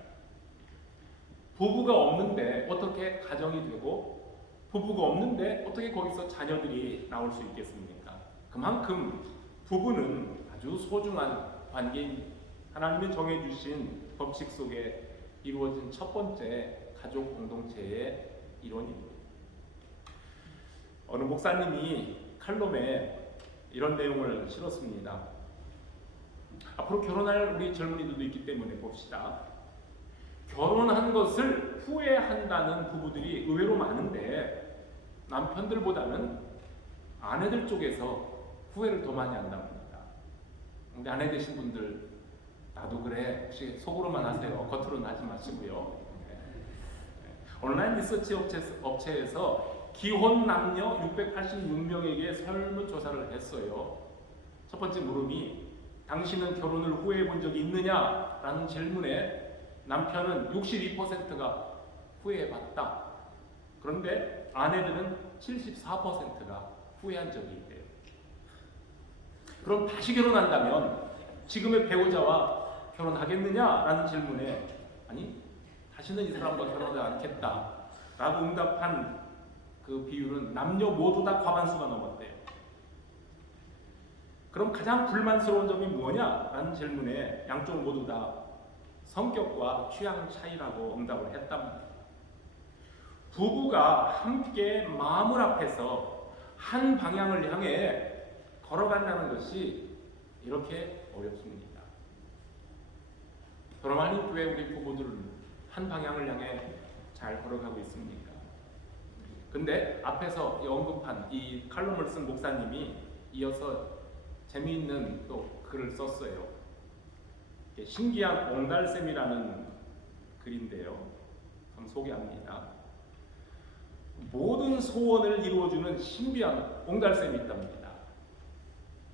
부부가 없는데 어떻게 가정이 되고 부부가 없는데 어떻게 거기서 자녀들이 나올 수 있겠습니까? 그만큼 부부는 아주 소중한 관계인 하나님이 정해주신 법칙 속에 이루어진 첫 번째 가족 공동체의 일원입니다. 어느 목사님이 칼럼에 이런 내용을 실었습니다. 앞으로 결혼할 우리 젊은이들도 있기 때문에 봅시다. 결혼한 것을 후회한다는 부부들이 의외로 많은데 남편들보다는 아내들 쪽에서 후회를 더 많이 한다고 합니다. 근데 아내 되신 분들 나도 그래 혹시 속으로만 하세요. 겉으로는 하지 마시고요. 온라인 리서치 업체에서 기혼 남녀 686명에게 설문조사를 했어요. 첫 번째 물음이 당신은 결혼을 후회해 본 적이 있느냐? 라는 질문에 남편은 62%가 후회해봤다. 그런데 아내들은 74%가 후회한 적이 있대요. 그럼 다시 결혼한다면 지금의 배우자와 결혼하겠느냐라는 질문에 아니 다시는 이 사람과 결혼하지 않겠다 라고 응답한 그 비율은 남녀 모두 다 과반수가 넘었대요. 그럼 가장 불만스러운 점이 뭐냐라는 질문에 양쪽 모두 다 성격과 취향 차이라고 응답을 했답니다. 부부가 함께 마음을 합해서 한 방향을 향해 걸어간다는 것이 이렇게 어렵습니다. 그럼 왜 우리 부부들은 한 방향을 향해 잘 걸어가고 있습니까? 근데 앞에서 언급한 이 칼럼을 쓴 목사님이 이어서 재미있는 또 글을 썼어요. 신기한 옹달샘이라는 글인데요. 한번 소개합니다. 모든 소원을 이루어주는 신비한 옹달샘이 있답니다.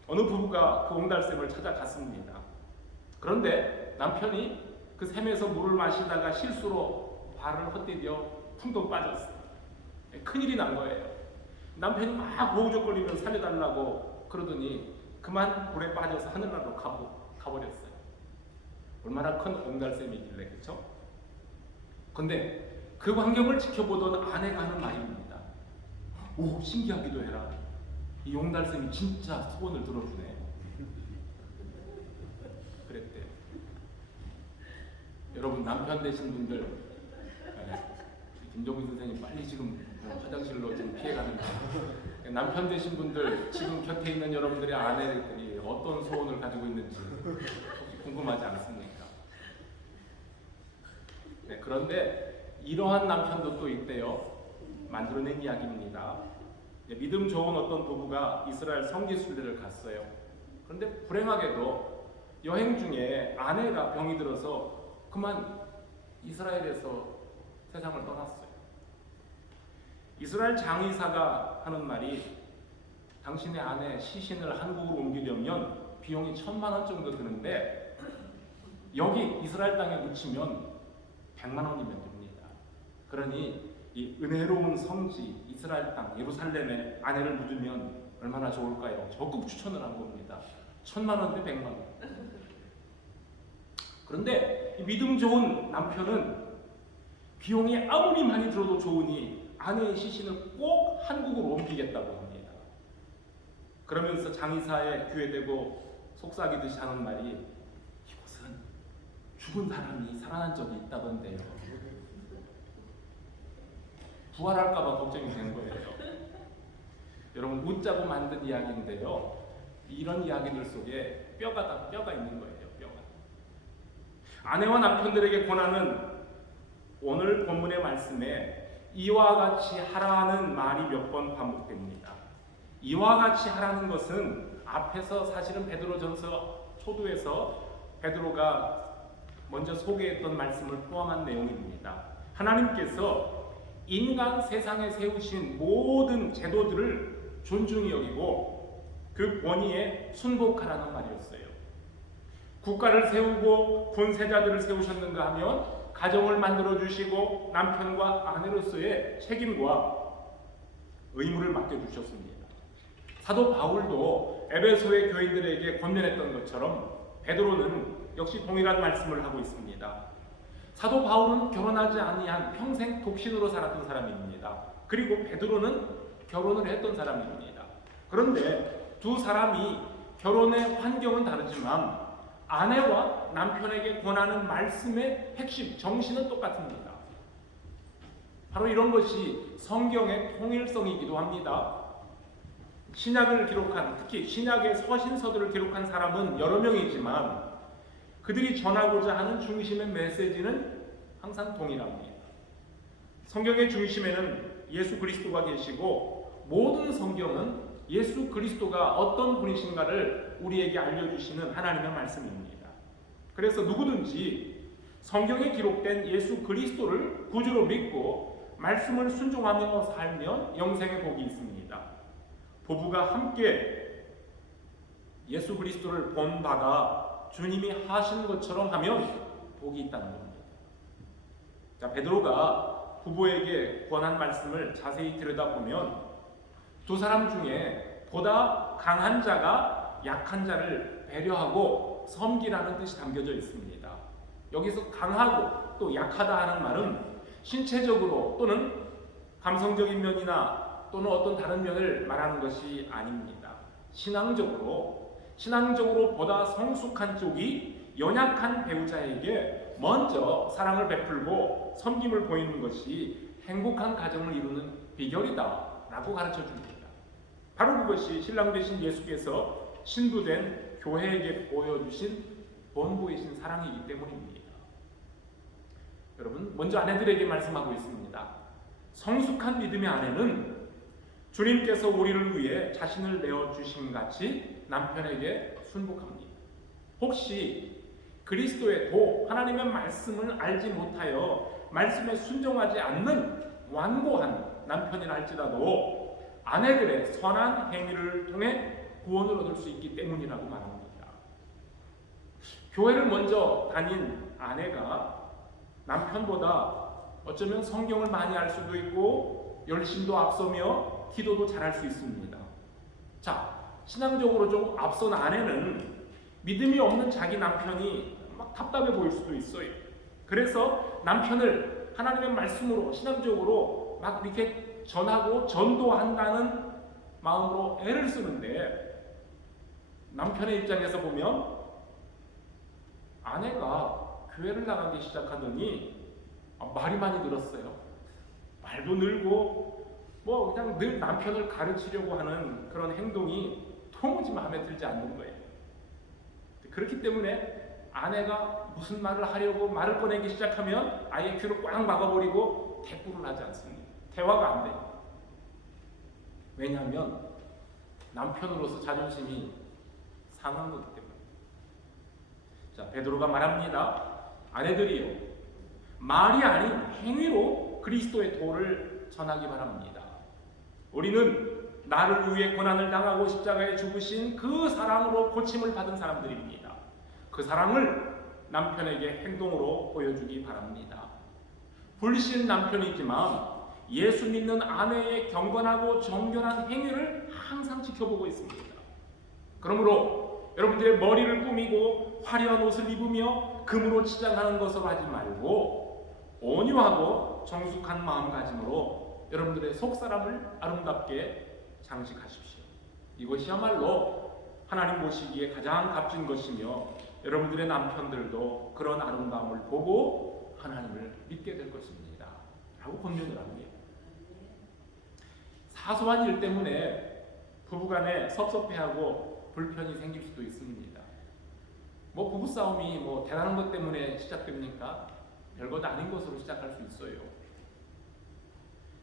어느 부부가 그 옹달샘을 찾아갔습니다. 그런데 남편이 그 샘에서 물을 마시다가 실수로 발을 헛디뎌 풍덩 빠졌어요. 큰일이 난 거예요. 남편이 막 고우적거리면서 살려달라고 그러더니 그만 물에 빠져서 하늘나라로 가버렸어요. 얼마나 큰 옹달샘이길래, 그렇죠? 근데 그 광경을 지켜보던 아내가 하는 말입니다. 오, 신기하기도 해라. 이 옹달샘이 진짜 소원을 들어주네. 그랬대요. 여러분 남편 되신 분들, 김종민 선생님 빨리 지금 화장실로 지금 피해가는데 남편 되신 분들 지금 곁에 있는 여러분들의 아내들이 어떤 소원을 가지고 있는지 궁금하지 않습니까? 네, 그런데 이러한 남편도 또 있대요. 만들어낸 이야기입니다. 믿음 좋은 어떤 부부가 이스라엘 성지순례를 갔어요. 그런데 불행하게도 여행 중에 아내가 병이 들어서 그만 이스라엘에서 세상을 떠났어요. 이스라엘 장의사가 하는 말이 당신의 아내 시신을 한국으로 옮기려면 비용이 1,000만 원 정도 드는데 여기 이스라엘 땅에 묻히면 100만 원이면 됩니다. 그러니 이 은혜로운 성지 이스라엘 땅 예루살렘에 아내를 묻으면 얼마나 좋을까요? 적극 추천을 한 겁니다. 1,000만 원 대 100만 원. 그런데 이 믿음 좋은 남편은 비용이 아무리 많이 들어도 좋으니 아내의 시신을 꼭 한국으로 옮기겠다고 합니다. 그러면서 장의사에 귀회되고 속삭이듯이 하는 말이 이곳은 죽은 사람이 살아난 적이 있다던데요. 부활할까봐 걱정이 된 거예요. 여러분 웃자고 만든 이야기인데요. 이런 이야기들 속에 뼈가 있는 거예요. 뼈가. 아내와 남편들에게 권하는 오늘 본문의 말씀에 이와 같이 하라는 말이 몇 번 반복됩니다. 이와 같이 하라는 것은 앞에서 사실은 베드로전서 초두에서 베드로가 먼저 소개했던 말씀을 포함한 내용입니다. 하나님께서 인간 세상에 세우신 모든 제도들을 존중히 여기고 그 권위에 순복하라는 말이었어요. 국가를 세우고 군세자들을 세우셨는가 하면 가정을 만들어 주시고 남편과 아내로서의 책임과 의무를 맡겨주셨습니다. 사도 바울도 에베소의 교인들에게 권면했던 것처럼 베드로는 역시 동일한 말씀을 하고 있습니다. 사도 바울은 결혼하지 아니한 평생 독신으로 살았던 사람입니다. 그리고 베드로는 결혼을 했던 사람입니다. 그런데 두 사람이 결혼의 환경은 다르지만 아내와 남편에게 권하는 말씀의 핵심, 정신은 똑같습니다. 바로 이런 것이 성경의 통일성이기도 합니다. 신약을 기록한, 특히 신약의 서신서들을 기록한 사람은 여러 명이지만 그들이 전하고자 하는 중심의 메시지는 항상 동일합니다. 성경의 중심에는 예수 그리스도가 계시고 모든 성경은 예수 그리스도가 어떤 분이신가를 우리에게 알려주시는 하나님의 말씀입니다. 그래서 누구든지 성경에 기록된 예수 그리스도를 구주로 믿고 말씀을 순종하며 살면 영생의 복이 있습니다. 부부가 함께 예수 그리스도를 본받아 주님이 하신 것처럼 하면 복이 있다는 겁니다. 자, 베드로가 부부에게 권한 말씀을 자세히 들여다보면 두 사람 중에 보다 강한 자가 약한 자를 배려하고 섬기라는 뜻이 담겨져 있습니다. 여기서 강하고 또 약하다 하는 말은 신체적으로 또는 감성적인 면이나 또는 어떤 다른 면을 말하는 것이 아닙니다. 신앙적으로 보다 성숙한 쪽이 연약한 배우자에게 먼저 사랑을 베풀고 섬김을 보이는 것이 행복한 가정을 이루는 비결이다 라고 가르쳐 줍니다. 바로 그것이 신랑 되신 예수께서 신부된 교회에게 보여주신 본보이신 사랑이기 때문입니다. 여러분, 먼저 아내들에게 말씀하고 있습니다. 성숙한 믿음의 아내는 주님께서 우리를 위해 자신을 내어주신 같이 남편에게 순복합니다. 혹시 그리스도의 도, 하나님의 말씀을 알지 못하여 말씀에 순종하지 않는 완고한 남편이라 할지라도 아내들의 선한 행위를 통해 구원을 얻을 수 있기 때문이라고 말합니다. 교회를 먼저 다닌 아내가 남편보다 어쩌면 성경을 많이 알 수도 있고 열심도 앞서며 기도도 잘할 수 있습니다. 자, 신앙적으로 좀 앞선 아내는 믿음이 없는 자기 남편이 막 답답해 보일 수도 있어요. 그래서 남편을 하나님의 말씀으로 신앙적으로 막 이렇게 전하고 전도한다는 마음으로 애를 쓰는데 남편의 입장에서 보면 아내가 교회를 나가기 시작하더니 말이 많이 늘었어요. 말도 늘고 뭐 그냥 늘 남편을 가르치려고 하는 그런 행동이 도무지 마음에 들지 않는 거예요. 그렇기 때문에 아내가 무슨 말을 하려고 말을 꺼내기 시작하면 아예 귀를 꽉 막아버리고 대꾸를 하지 않습니다. 대화가 안 돼요. 왜냐하면 남편으로서 자존심이 상한 거기 때문에. 자, 베드로가 말합니다. 아내들이요, 말이 아닌 행위로 그리스도의 도를 전하기 바랍니다. 우리는 나를 위해 고난을 당하고 십자가에 죽으신 그 사랑으로 고침을 받은 사람들입니다. 그 사랑을 남편에게 행동으로 보여주기 바랍니다. 불신 남편이지만 예수 믿는 아내의 경건하고 정결한 행위를 항상 지켜보고 있습니다. 그러므로 여러분들의 머리를 꾸미고 화려한 옷을 입으며 금으로 치장하는 것을 하지 말고 온유하고 정숙한 마음가짐으로 여러분들의 속사람을 아름답게 장식하십시오. 이것이야말로 하나님 보시기에 가장 값진 것이며 여러분들의 남편들도 그런 아름다움을 보고 하나님을 믿게 될 것입니다. 라고 권면을 합니다. 사소한 일 때문에 부부간에 섭섭해하고 불편이 생길 수도 있습니다. 뭐 부부싸움이 뭐 대단한 것 때문에 시작됩니까? 별것 아닌 것으로 시작할 수 있어요.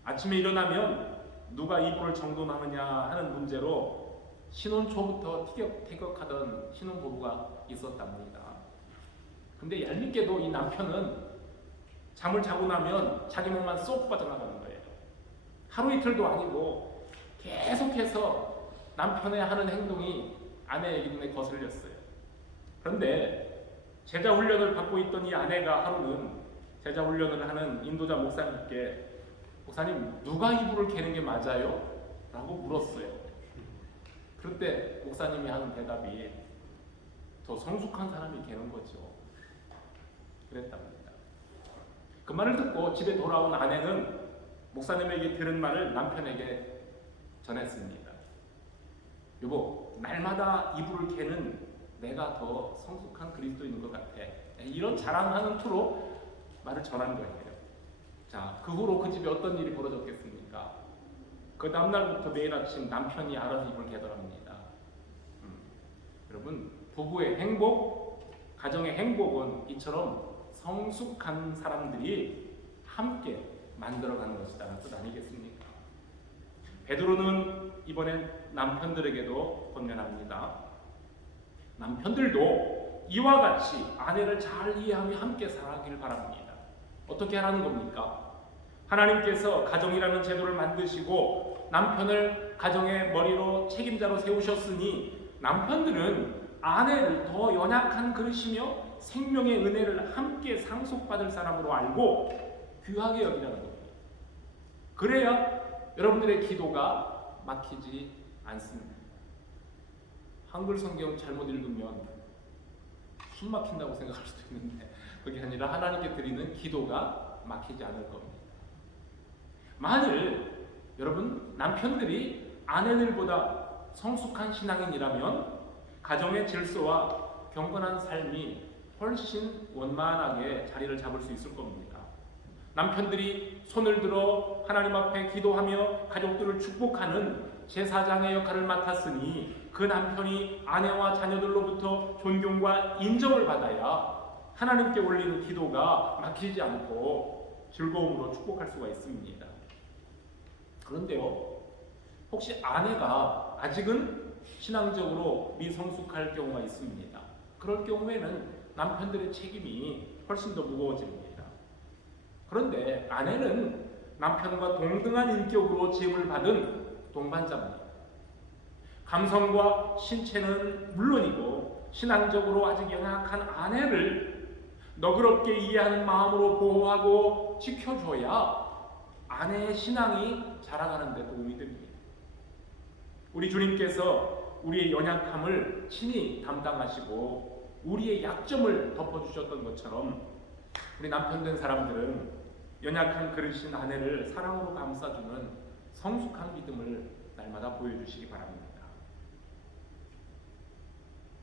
아침에 일어나면 누가 이불을 정돈하느냐 하는 문제로 신혼 초부터 티격태격하던 신혼부부가 있었답니다. 근데 얄밉게도 이 남편은 잠을 자고 나면 자기 몸만 쏙 빠져나가는 거예요. 하루 이틀도 아니고 계속해서 남편의 하는 행동이 아내의 눈에 거슬렸어요. 그런데 제자 훈련을 받고 있던 이 아내가 하루는 제자 훈련을 하는 인도자 목사님께 목사님, 누가 이불을 개는 게 맞아요? 라고 물었어요. 그때 목사님이 하는 대답이 더 성숙한 사람이 개는 거죠. 그랬답니다. 그 말을 듣고 집에 돌아온 아내는 목사님에게 들은 말을 남편에게 전했습니다. 여보, 날마다 이불을 개는 내가 더 성숙한 그리스도인인 것 같아. 이런 자랑하는 투로 말을 전한 거예요. 자, 그 후로 그 집에 어떤 일이 벌어졌겠습니까? 그 다음날부터 매일 아침 남편이 알아서 이불을 개더랍니다. 여러분, 부부의 행복, 가정의 행복은 이처럼 성숙한 사람들이 함께 만들어가는 것이라는 뜻 아니겠습니까? 베드로는 이번엔 남편들에게도 권면합니다. 남편들도 이와 같이 아내를 잘 이해하며 함께 살아가길 바랍니다. 어떻게 하라는 겁니까? 하나님께서 가정이라는 제도를 만드시고 남편을 가정의 머리로 책임자로 세우셨으니 남편들은 아내를 더 연약한 그릇이며 생명의 은혜를 함께 상속받을 사람으로 알고 귀하게 여기라는 겁니다. 그래야 여러분들의 기도가 막히지 않습니다. 한글 성경 잘못 읽으면 숨 막힌다고 생각할 수도 있는데 그게 아니라 하나님께 드리는 기도가 막히지 않을 겁니다. 만일 여러분 남편들이 아내들보다 성숙한 신앙인이라면 가정의 질서와 경건한 삶이 훨씬 원만하게 자리를 잡을 수 있을 겁니다. 남편들이 손을 들어 하나님 앞에 기도하며 가족들을 축복하는 제사장의 역할을 맡았으니 그 남편이 아내와 자녀들로부터 존경과 인정을 받아야 하나님께 올리는 기도가 막히지 않고 즐거움으로 축복할 수가 있습니다. 그런데요, 혹시 아내가 아직은 신앙적으로 미성숙할 경우가 있습니다. 그럴 경우에는 남편들의 책임이 훨씬 더 무거워집니다. 그런데 아내는 남편과 동등한 인격으로 지음을 받은 동반자입니다. 감성과 신체는 물론이고 신앙적으로 아직 연약한 아내를 너그럽게 이해하는 마음으로 보호하고 지켜줘야 아내의 신앙이 자라가는 데 도움이 됩니다. 우리 주님께서 우리의 연약함을 친히 담당하시고 우리의 약점을 덮어주셨던 것처럼 우리 남편 된 사람들은 연약한 그릇인 아내를 사랑으로 감싸주는 성숙한 믿음을 날마다 보여주시기 바랍니다.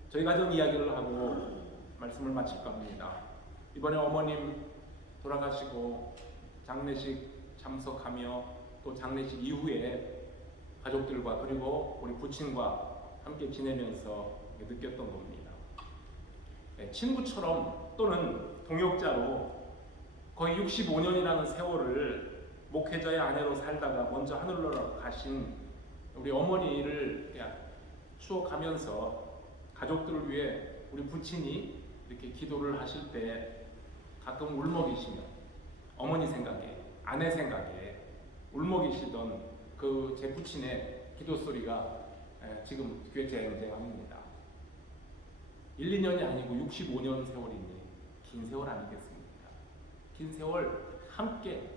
저희 가정 이야기를 하고 말씀을 마칠까 합니다. 이번에 어머님 돌아가시고 장례식 참석하며 또 장례식 이후에 가족들과 그리고 우리 부친과 함께 지내면서 느꼈던 겁니다. 친구처럼 또는 동역자로 거의 65년이라는 세월을 목회자의 아내로 살다가 먼저 하늘로 가신 우리 어머니를 추억하면서 가족들을 위해 우리 부친이 이렇게 기도를 하실 때 가끔 울먹이시며 어머니 생각에 아내 생각에 울먹이시던 그 제 부친의 기도 소리가 지금 귀에 쟁쟁합니다. 1, 2년이 아니고 65년 세월이니 긴 세월 아니겠습니까? 긴 세월 함께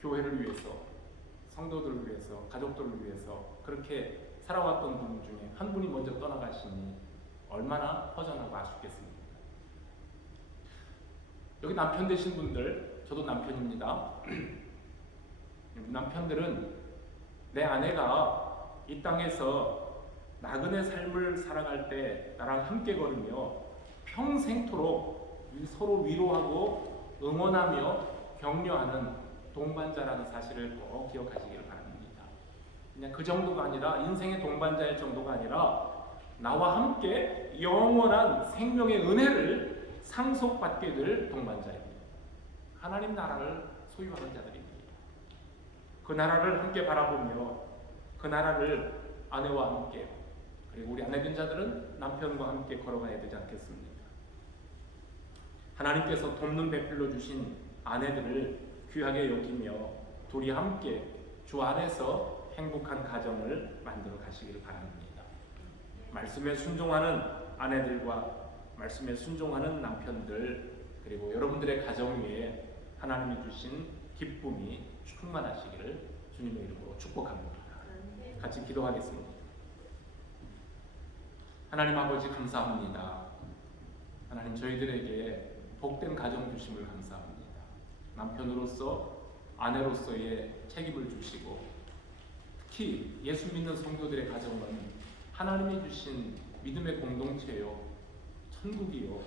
교회를 위해서, 성도들을 위해서, 가족들을 위해서 그렇게 살아왔던 분 중에 한 분이 먼저 떠나가시니 얼마나 허전하고 아쉽겠습니까? 여기 남편 되신 분들, 저도 남편입니다. 남편들은 내 아내가 이 땅에서 나그네 삶을 살아갈 때 나랑 함께 걸으며 평생토록 서로 위로하고 응원하며 격려하는 동반자라는 사실을 꼭 기억하시길 바랍니다. 그냥 그 정도가 아니라 인생의 동반자일 정도가 아니라 나와 함께 영원한 생명의 은혜를 상속받게 될 동반자입니다. 하나님 나라를 소유하는 자들입니다. 그 나라를 함께 바라보며 그 나라를 아내와 함께 그리고 우리 아내 된 자들은 남편과 함께 걸어가야 되지 않겠습니까? 하나님께서 돕는 배필로 주신 아내들을 귀하게 여기며 둘이 함께 주 안에서 행복한 가정을 만들어 가시길 바랍니다. 말씀에 순종하는 아내들과 말씀에 순종하는 남편들 그리고 여러분들의 가정 위에 하나님이 주신 기쁨이 충만하시기를 주님의 이름으로 축복합니다. 같이 기도하겠습니다. 하나님 아버지 감사합니다. 하나님 저희들에게 복된 가정 주심을 감사합니다. 남편으로서 아내로서의 책임을 주시고 특히 예수 믿는 성도들의 가정은 하나님이 주신 믿음의 공동체요, 천국이요,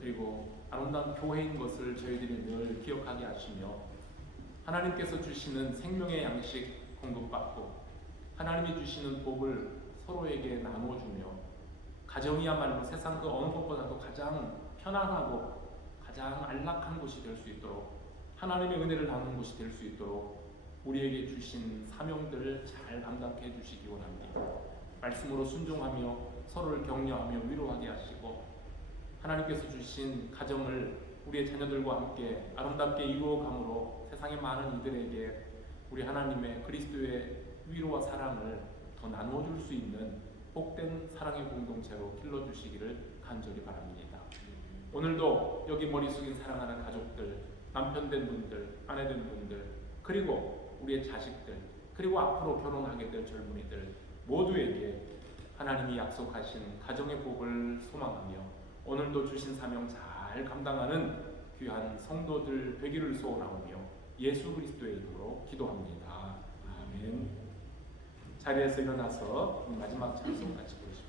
그리고 아름다운 교회인 것을 저희들이 늘 기억하게 하시며 하나님께서 주시는 생명의 양식 공급받고 하나님이 주시는 복을 서로에게 나누어주며 가정이야말로 세상 그 어느 것보다도 가장 편안하고 가장 안락한 곳이 될 수 있도록 하나님의 은혜를 나누는 곳이 될 수 있도록 우리에게 주신 사명들을 잘 감당해 주시기 원합니다. 말씀으로 순종하며 서로를 격려하며 위로하게 하시고 하나님께서 주신 가정을 우리의 자녀들과 함께 아름답게 이루어감으로 세상의 많은 이들에게 우리 하나님의 그리스도의 위로와 사랑을 더 나누어 줄 수 있는 복된 사랑의 공동체로 길러주시기를 간절히 바랍니다. 오늘도 여기 머리 숙인 사랑하는 가족들, 남편 된 분들, 아내 된 분들, 그리고 우리의 자식들, 그리고 앞으로 결혼하게 될 젊은이들 모두에게 하나님이 약속하신 가정의 복을 소망하며 오늘도 주신 사명 잘 감당하는 귀한 성도들 되기를 소원하오며 예수 그리스도의 이름으로 기도합니다. 아멘. 자리에서 일어나서 마지막 찬송 같이 부르십시오.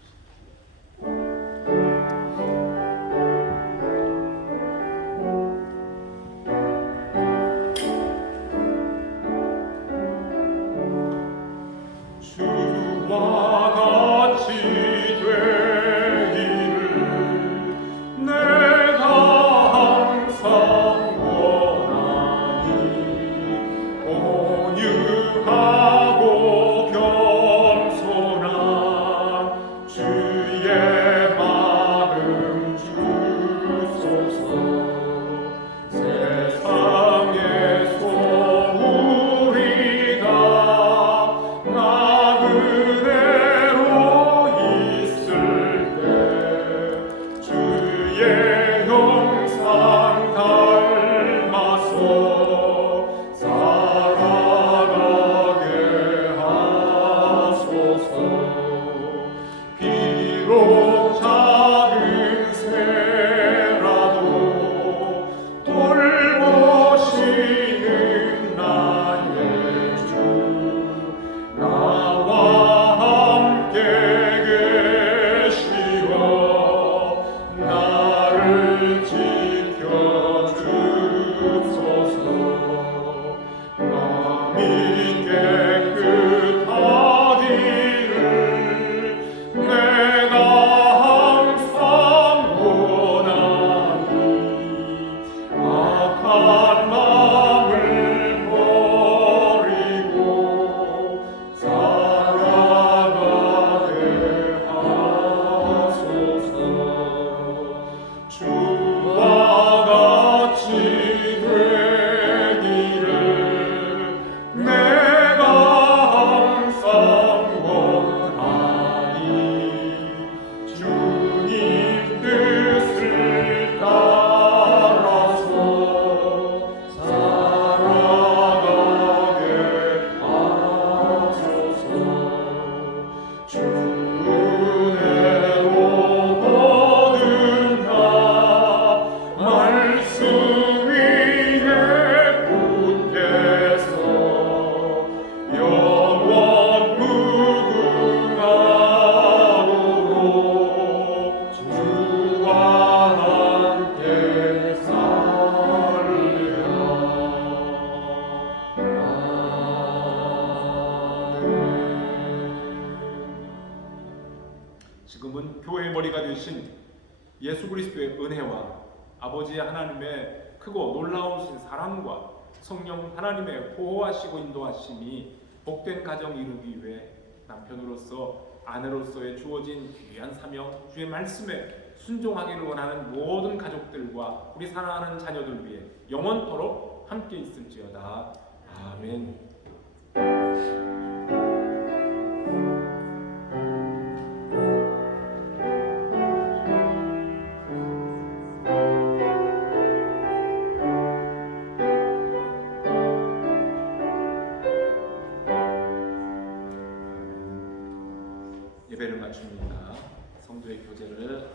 지금은 교회의 머리가 되신 예수 그리스도의 은혜와 아버지 하나님의 크고 놀라우신 사랑과 성령 하나님의 보호하시고 인도하심이 복된 가정 이루기 위해 남편으로서 아내로서의 주어진 귀한 사명 주의 말씀에 순종하기를 원하는 모든 가족들과 우리 사랑하는 자녀들 위해 영원토록 함께 있을지어다. 아멘. 예배를 마칩니다. 성도의 교제를